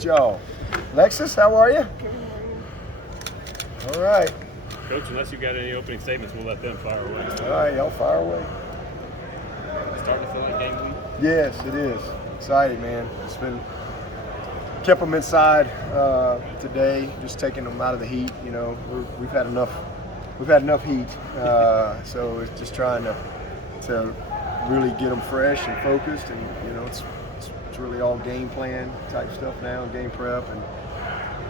missed y'all. Alexis, how are you? All right. Coach, unless you got any opening statements, we'll let them fire away. All right, y'all fire away. Starting to feel like game week? Yes, it is. Excited, man. It's been kept them inside today, just taking them out of the heat. You know, we've had enough heat, so it's just trying to really get them fresh and focused, and you know, it's really all game plan type stuff now, game prep, and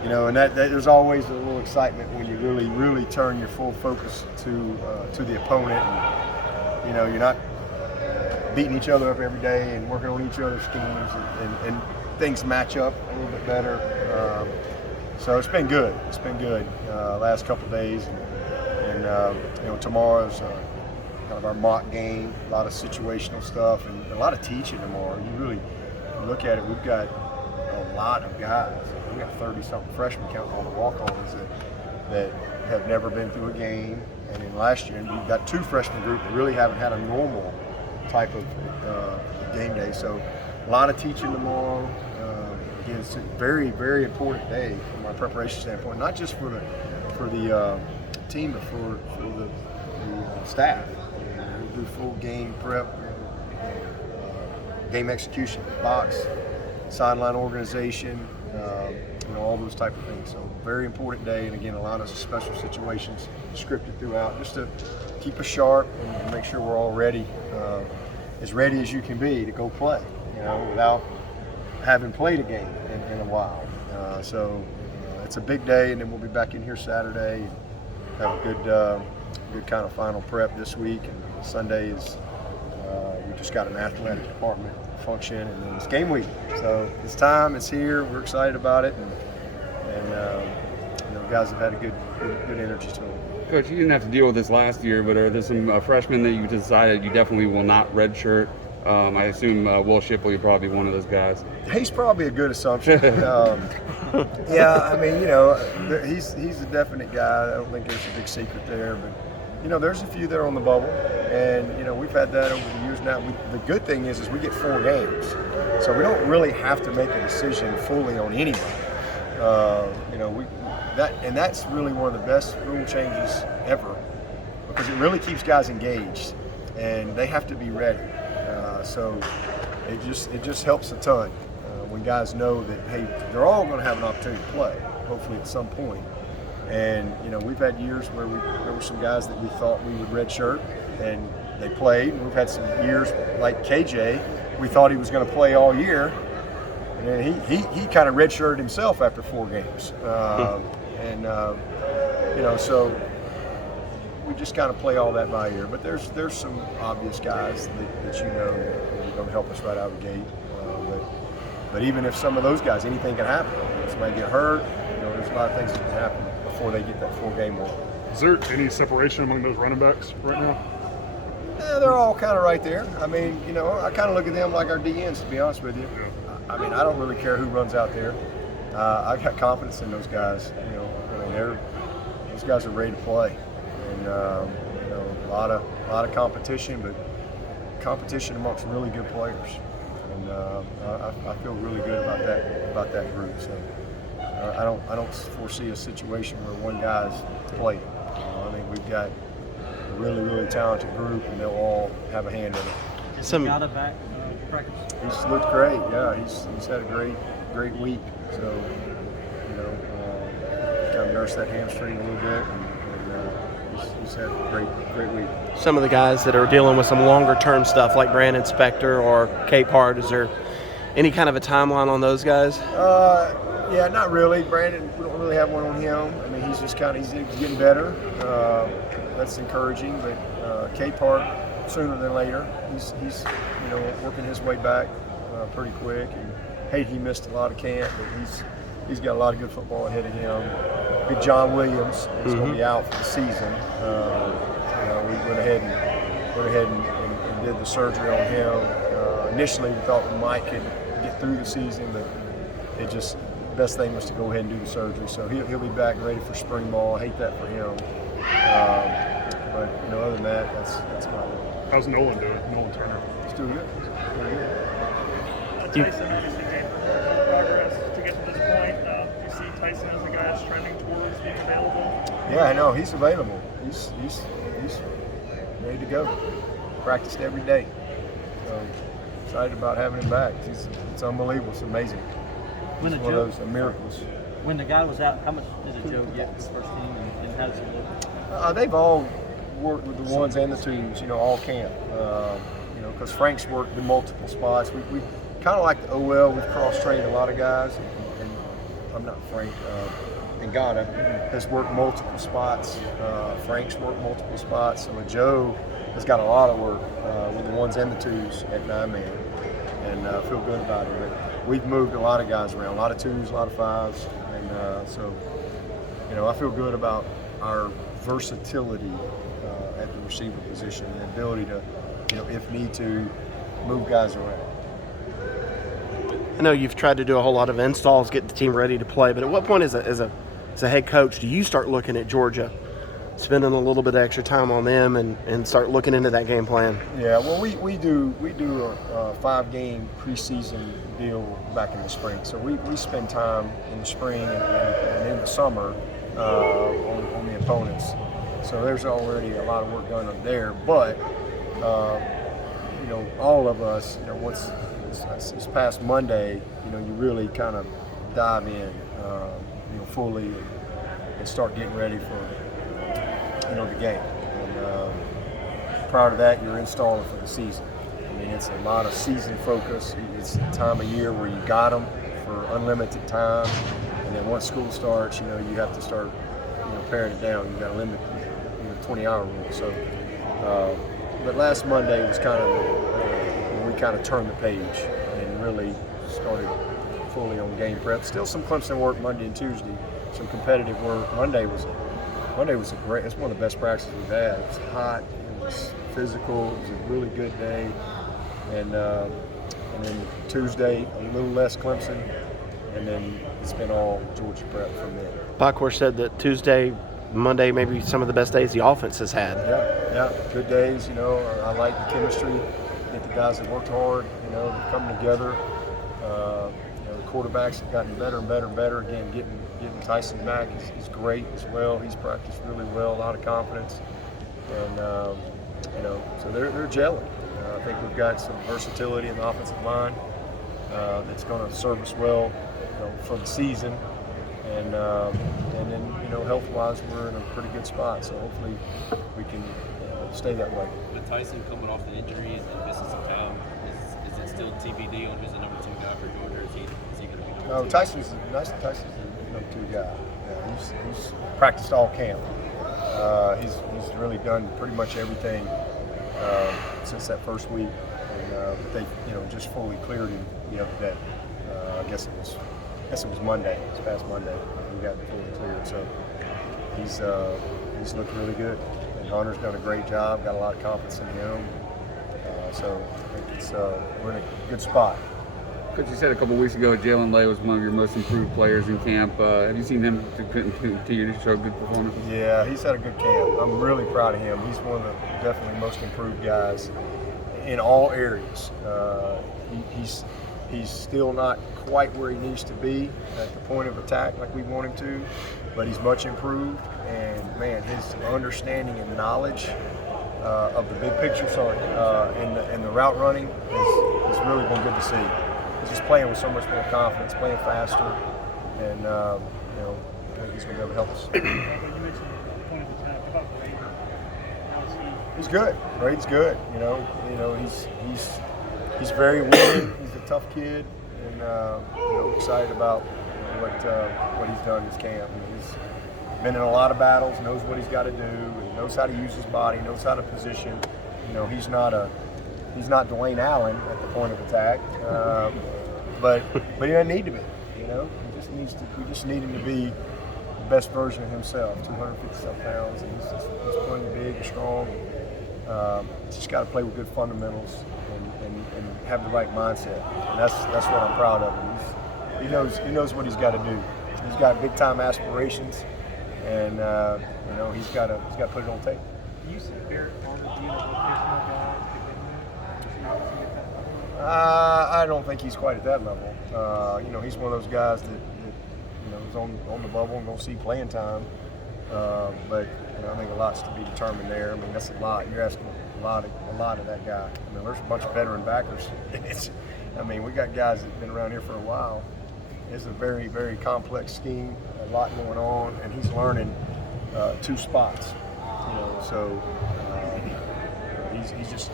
you know, and that there's always a little excitement when you really turn your full focus to the opponent, and you know, you're not beating each other up every day and working on each other's schemes, and things match up a little bit better. So it's been good. It's been good last couple of days, and you know, tomorrow's kind of our mock game. A lot of situational stuff and a lot of teaching tomorrow. You really look at it. We've got a lot of guys. We got 30-something freshmen counting all the walk-ons that have never been through a game. And then last year, we've got 2 freshman group that really haven't had a normal type of game day. So a lot of teaching tomorrow. Again, it's a very, very important day from our preparation standpoint, not just for the team, but for the staff. We do full game prep, game execution, box, sideline organization, you know, all those type of things. So very important day, and again, a lot of special situations scripted throughout, just to keep us sharp and make sure we're all ready, as ready as you can be to go play, you know, without having played a game in a while. So it's a big day, and then we'll be back in here Saturday and have a good kind of final prep this week. And Sunday is we just got an athletic department function, and then it's game week. So it's time, it's here. We're excited about it, and you know, guys have had a good energy to them. Coach, you didn't have to deal with this last year, but are there some freshmen that you decided you definitely will not redshirt? I assume Will Shipley will probably be one of those guys. He's probably a good assumption. Yeah, I mean, you know, he's a definite guy. I don't think there's a big secret there, but you know, there's a few that are on the bubble, and you know, we've had that over the years now. The good thing is we get 4 games, so we don't really have to make a decision fully on anybody. You know, that's really one of the best rule changes ever, because it really keeps guys engaged, and they have to be ready. So it just helps a ton when guys know that, hey, they're all going to have an opportunity to play, hopefully at some point. And you know, we've had years where there were some guys that we thought we would redshirt, and they played. And we've had some years like KJ, we thought he was going to play all year, and then he kind of redshirted himself after 4 games. And you know, so we just kind of play all that by ear. But there's some obvious guys that you know that are going to help us right out of the gate. But even if some of those guys, anything can happen. Somebody get hurt. You know, there's a lot of things that can happen before they get that 4-game mark. Is there any separation among those running backs right now? Yeah, they're all kind of right there. I mean, you know, I kind of look at them like our DNs, to be honest with you. Yeah. I mean, I don't really care who runs out there. I got confidence in those guys. You know, I mean, those guys are ready to play, and you know, a lot of competition, but competition amongst really good players. And I feel really good about that group. So I don't foresee a situation where one guy's playing. I mean, we've got a really talented group, and they'll all have a hand in it. Some got it back practice. He's looked great. Yeah, he's had a great week. So you know, kind of nursed that hamstring a little bit, and he's had a great week. some of the guys that are dealing with some longer term stuff like Brandon Spector or Capehart, is there any kind of a timeline on those guys? Yeah, not really. Brandon, we don't really have one on him. I mean, he's getting better. That's encouraging. But Capehart, sooner than later, he's working his way back pretty quick. And he missed a lot of camp, but he's got a lot of good football ahead of him. Big John Williams is going to be out for the season. We went ahead and did the surgery on him. Initially, we thought we might could get through the season, but best thing was to go ahead and do the surgery. So he'll be back ready for spring ball. I hate that for him. But other than that, that's about it. How's Nolan doing? Nolan Turner. He's doing good. Tyson, obviously made progress to get to this Yeah, I know. He's available. He's ready to go. Practiced every day. So excited about having him back. It's unbelievable. It's amazing. When It's the one of Joe, those miracles. when the guy was out, how much did a Joe get with the first team, and how does it look? They've all worked with the ones and the twos, all camp. Because Frank's worked in multiple spots. We kind of like the OL. We've cross-trained a lot of guys. And I'm not Frank. Ngata has worked multiple spots. Frank's worked multiple spots. So Joe has got a lot of work with the ones and the twos at 9-man. And I feel good about it. But we've moved a lot of guys around, a lot of twos, a lot of fives. And so I feel good about our versatility at the receiver position, the ability to, if need to, move guys around. I know you've tried to do a whole lot of installs, get the team ready to play, but at what point as a head coach do you start looking at Georgia, spending a little bit of extra time on them and start looking into that game plan? Yeah, well, we do a 5-game preseason deal back in the spring. So we spend time in the spring and in the summer on the opponents. So there's already a lot of work done up there. But all of us, once this past Monday, you really kind of dive in, fully and start getting ready for the game. And prior to that, you're installing for the season. I mean, it's a lot of season focus. It's a time of year where you got them for unlimited time, and then once school starts, you have to start, paring it down. You got to limit, 20-hour rule. So, but last Monday was kind of when we kind of turned the page and really started fully on game prep. Still some Clemson work Monday and Tuesday, some competitive work. Monday was a great. It's one of the best practices we've had. It was hot. It was physical. It was a really good day. And then Tuesday a little less Clemson, and then it's been all Georgia prep from there. Bachor said that Tuesday, Monday, maybe some of the best days the offense has had. Yeah, good days. I like the chemistry. I think the guys that worked hard, coming together. The quarterbacks have gotten better and better and better. Again, getting Tyson back is great as well. He's practiced really well, a lot of confidence, and so they're gelling. I think we've got some versatility in the offensive line that's going to serve us well, for the season, and then health-wise we're in a pretty good spot. So hopefully we can stay that way. With Tyson coming off the injury and missing some time, is it still TBD on who's the number 2 guy for Georgia? Or is he going to be number 2? Tyson's the number 2 guy. Yeah, he's practiced all camp. He's really done pretty much everything since that first week, and they just fully cleared him the other day. I guess it was Monday. This past Monday, he got fully cleared. So he's looked really good. And Hunter's done a great job. Got a lot of confidence in him. So I think we're in a good spot. Coach, you said a couple weeks ago Jalen Lay was one of your most improved players in camp. Have you seen him continue to show good performance? Yeah, he's had a good camp. I'm really proud of him. He's one of the definitely most improved guys in all areas. He's still not quite where he needs to be at the point of attack like we want him to, but he's much improved. And man, his understanding and knowledge of the big picture, and the route running has really been good to see. He's just playing with so much more confidence, playing faster, and I think he's going to be able to help us. He's good. Brady's good. He's very willing. He's a tough kid, and excited about what he's done this camp. He's been in a lot of battles, knows what he's got to do, and knows how to use his body, knows how to position. He's not Dwayne Allen at the point of attack, but he doesn't need to be. We just need him to be the best version of himself. 250-something pounds, and he's plenty big and strong. He's just got to play with good fundamentals and have the right mindset. And that's what I'm proud of him. He knows what he's got to do. He's got big time aspirations, and he's got to put it on tape. Do you see Barrett on the deal with additional guys? I don't think he's quite at that level. He's one of those guys that is on the bubble and going to see playing time. But I think a lot's to be determined there. I mean, that's a lot. You're asking a lot of that guy. I mean, there's a bunch of veteran backers. We got guys that've been around here for a while. It's a very, very complex scheme, a lot going on, and he's learning 2 spots.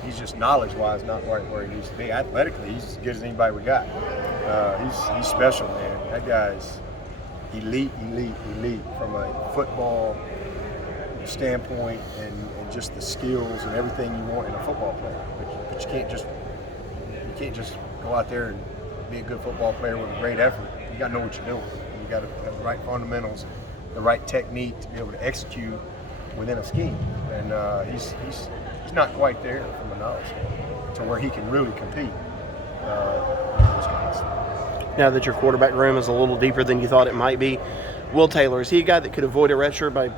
He's just knowledge-wise not right where he needs to be. Athletically, he's as good as anybody we got. He's special, man. That guy's elite from a football standpoint and just the skills and everything you want in a football player. But you can't just go out there and be a good football player with a great effort. You got to know what you're doing. You got to have the right fundamentals, the right technique to be able to execute within a scheme. And he's not quite there from a knowledge to where he can really compete. Now that your quarterback room is a little deeper than you thought it might be, Will Taylor, is he a guy that could avoid a redshirt by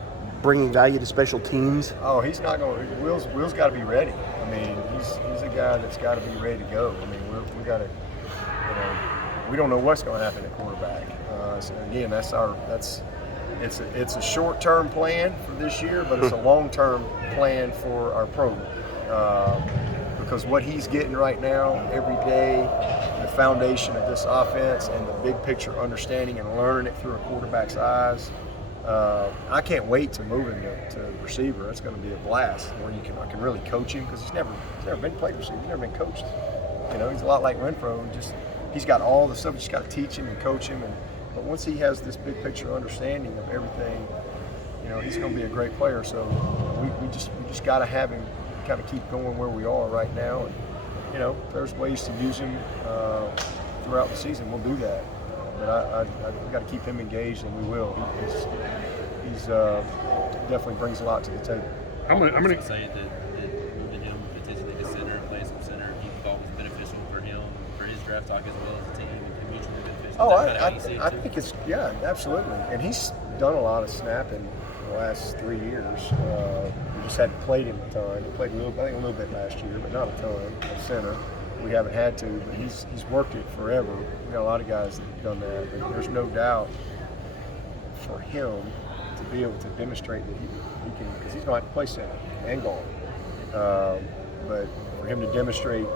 bringing value to special teams? Oh, he's not going to. Will's got to be ready. I mean, he's a guy that's got to be ready to go. I mean, we got to, we don't know what's going to happen at quarterback. So again, it's a short-term plan for this year, but it's a long-term plan for our program. Because what he's getting right now, every day, the foundation of this offense and the big picture understanding and learning it through a quarterback's eyes, I can't wait to move him to receiver. It's going to be a blast where I can really coach him because he's never been played receiver. He's never been coached. He's a lot like Renfro. He's got all the stuff. You just got to teach him and coach him. But once he has this big picture understanding of everything, he's going to be a great player. So we just got to have him kind of keep going where we are right now. And if there's ways to use him throughout the season, we'll do that. But I got to keep him engaged, and we will. He's definitely brings a lot to the table. I'm going to say that moving him potentially to center, play some center, he thought was beneficial for him, for his draft stock as well as the team, and mutually beneficial. Oh, I think it's absolutely. And he's done a lot of snapping the last 3 years. We just hadn't played him a ton. He played a little bit last year, but not a ton at center. We haven't had to, but he's worked it forever. We got a lot of guys that have done that, but there's no doubt for him to be able to demonstrate that he can, because he's going to have to play center and guard. But for him to demonstrate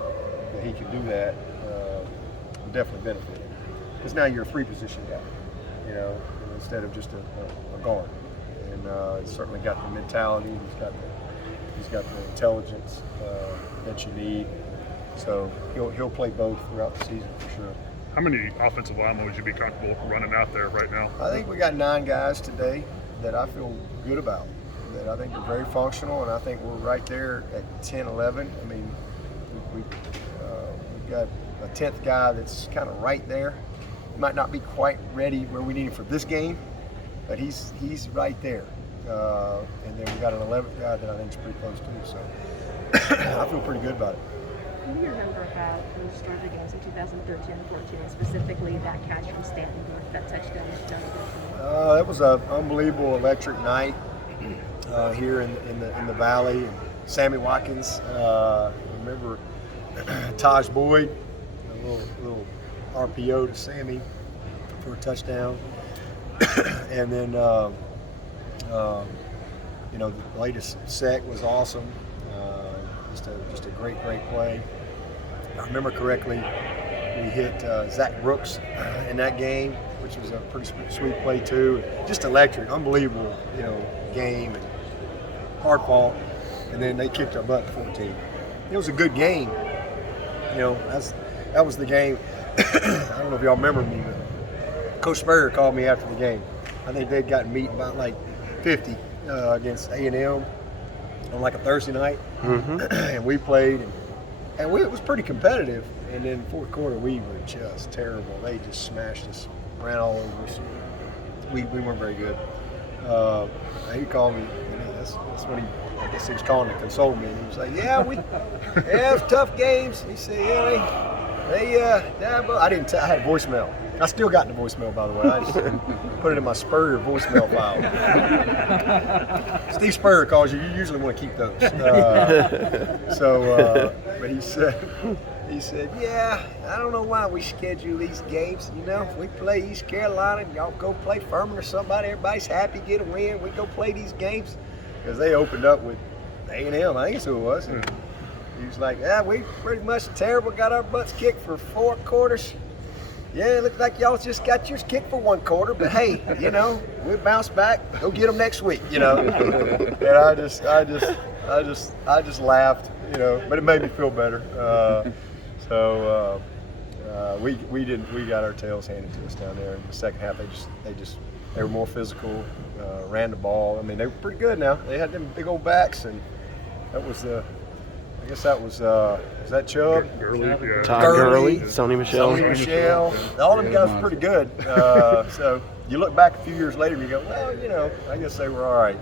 that he can do that will definitely benefit him. Because now you're a 3-position guy, instead of just a guard. And he's certainly got the mentality. He's got the intelligence that you need. So he'll play both throughout the season for sure. How many offensive linemen would you be comfortable running out there right now? I think we got 9 guys today that I feel good about, that I think are very functional, and I think we're right there at 10, 11. I mean, we've got a 10th guy that's kind of right there. He might not be quite ready where we need him for this game, but he's right there. And then we got an 11th guy that I think is pretty close too. So I feel pretty good about it. What do you remember about those Georgia games in 2013 and 14, and specifically that catch from Stanton, that touchdown? That was an unbelievable electric night here in the Valley. And Sammy Watkins, remember Taj Boyd, a little RPO to Sammy for a touchdown. And then, the latest sec was awesome. Just a great play. If I remember correctly, we hit Zach Brooks in that game, which was a pretty sweet play too. Just electric, unbelievable, game, and hard fought. And then they kicked our butt 14. It was a good game. That was the game. I don't know if y'all remember me, but Coach Spurrier called me after the game. I think they'd gotten beat by like 50 against A&M. On like a Thursday night, and we played, and it was pretty competitive. And then fourth quarter, we were just terrible. They just smashed us, ran all over us. We weren't very good. He called me, and that's what I guess he was calling to console me. And he was like, "Yeah, it was tough games." He said, Dabo. I had a voicemail. I still got the voicemail, by the way. I just put it in my Spurrier voicemail file. Steve Spurrier calls you. You usually want to keep those. But he said, he said, yeah, I don't know why we schedule these games. You know, if we play East Carolina, y'all go play Furman or somebody, everybody's happy, get a win. We go play these games. Because they opened up with A&M, I think that's who it was. And he was like, yeah, we pretty much terrible, got our butts kicked for 4 quarters. Yeah, it looks like y'all just got yours kicked for 1 quarter, but hey, you know, we'll bounce back. Go get them next week, you know. And I just laughed, you know, but it made me feel better. We got our tails handed to us down there in the second half. They were more physical, ran the ball. I mean, they were pretty good now. They had them big old backs, and that was I guess that was that Chubb? Gurley, yeah. Todd Gurley, Sony Michelle. Sony Michelle. All them guys were pretty good. So you look back a few years later and you go, well, you know, I guess they were all right.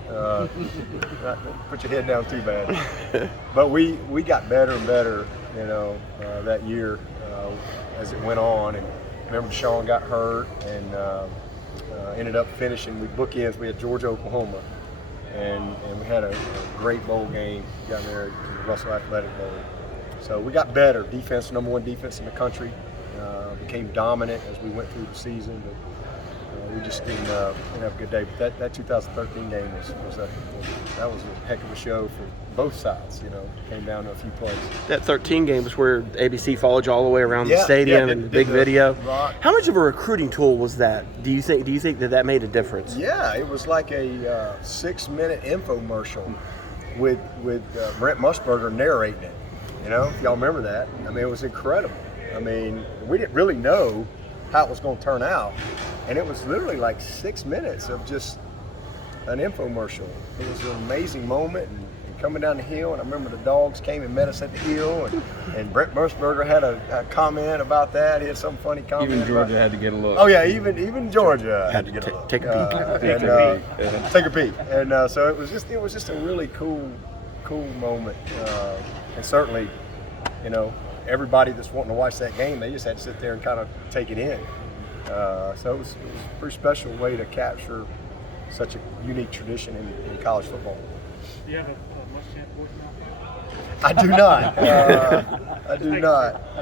Not put your head down too bad. But we got better and better, you know, that year as it went on. And remember, Sean got hurt and ended up finishing with bookends. We had Georgia, Oklahoma. And we had a great bowl game down there at the Russell Athletic Bowl. So we got better. Defense, number 1 defense in the country. Became dominant as we went through the season, but we just didn't have a good day. But that 2013 game was a heck of a show for both sides. You know, came down to a few plays. That 13 game was where ABC followed you all the way around the stadium and the big video. Rock. How much of a recruiting tool was that? Do you think that made a difference? Yeah, it was like a 6-minute infomercial with Brent Musburger narrating it. You know, if y'all remember that. I mean, it was incredible. I mean, we didn't really know how it was going to turn out, and it was literally like 6 minutes of just an infomercial. It was an amazing moment, and coming down the hill, and I remember the dogs came and met us at the hill, and Brent Musburger had a comment about that. He had some funny comment. Even Georgia had to get a look. Oh yeah, even Georgia had to get a look. Take a peek. Take a peek. And so it was just a really cool moment, and certainly, you know, everybody that's wanting to watch that game, they just had to sit there and kind of take it in. So it was a pretty special way to capture such a unique tradition in college football. Do you have a Mustang voicemail? I do not. I do not. I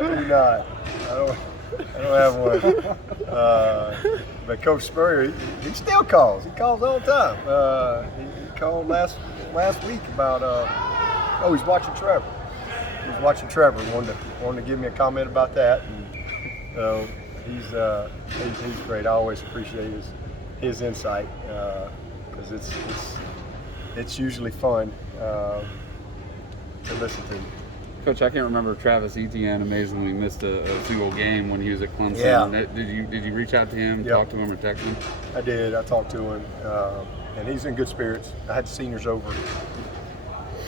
don't have one. But Coach Spurrier, he still calls. He calls all the time. He called last week about he's watching Trevor. He's watching Trevor. Wanted to give me a comment about that. And so he's great. I always appreciate his insight because it's usually fun to listen to. Coach, I can't remember if Travis Etienne amazingly missed a single game when he was at Clemson. Yeah. Did you reach out to him, Yep. talk to him, or text him? I did. I talked to him, and he's in good spirits. I had the seniors over.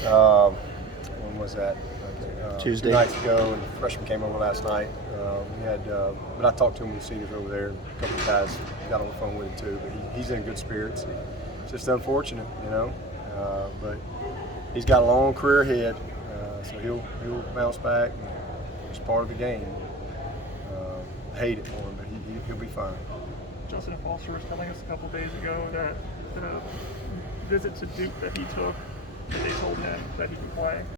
When was that? Tuesday. 2 nights ago, and the freshmen came over last night. But I talked to him with the seniors over there. A couple of guys got on the phone with him too. But he's in good spirits. It's just unfortunate, you know. But he's got a long career ahead, so he'll bounce back. It's part of the game. I hate it for him, but he'll be fine. Justin Foster was telling us a couple days ago that the visit to Duke that he took, that they told him that he could play.